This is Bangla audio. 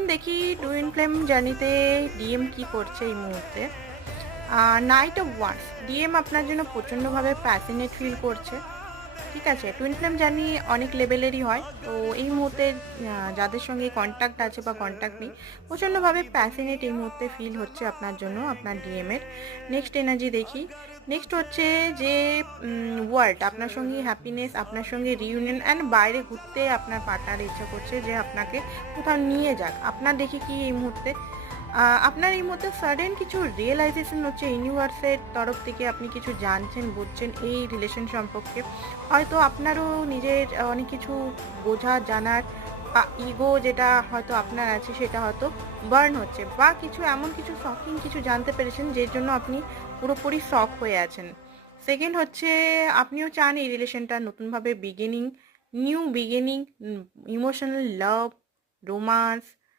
চলুন দেখি টুইন ফ্লেম জার্নিতে ডিএম কি করছে এই মুহূর্তে। নাইট অফ ওয়ান্স ডিএম আপনার জন্য প্রচণ্ডভাবে প্যাশনেট ফিল করছে। ঠিক আছে, টুইন ফ্লেম জার্নি অনেক লেভেলেরই হয়। তো এই মুহূর্তে যাদের সঙ্গে কন্ট্যাক্ট আছে বা কন্ট্যাক্ট নেই, প্রচণ্ডভাবে প্যাশনেট এই মুহূর্তে ফিল হচ্ছে আপনার জন্য, আপনার ডিএমের। নেক্সট এনার্জি দেখি। নেক্সট হচ্ছে যে ওয়ার্ল্ড আপনার সঙ্গে হ্যাপিনেস, আপনার সঙ্গে রিউনিয়ন অ্যান্ড বাইরে ঘুরতে আপনার পার্টনার ইচ্ছা করছে যে আপনাকে কোথাও নিয়ে যাক। আপনার দেখি কি এই মুহূর্তে আপনার এই মুহূর্তে সাডেন কিছু রিয়েলাইজেশন হচ্ছে ইউনিভার্সের তরফ থেকে। আপনি কিছু জানছেন, বুঝছেন এই রিলেশন সম্পর্কে। হয়তো আপনারও নিজের অনেক কিছু বোঝা, জানার বা ইগো যেটা হয়তো আপনার আছে সেটা হয়তো বার্ন হচ্ছে, বা কিছু এমন কিছু শকিং কিছু জানতে পেরেছেন যের জন্য আপনি পুরোপুরি শক হয়ে আছেন। সেকেন্ড হচ্ছে আপনিও চান এই রিলেশনটা নতুনভাবে নিউ বিগিনিং, ইমোশনাল লাভ, রোমান্স,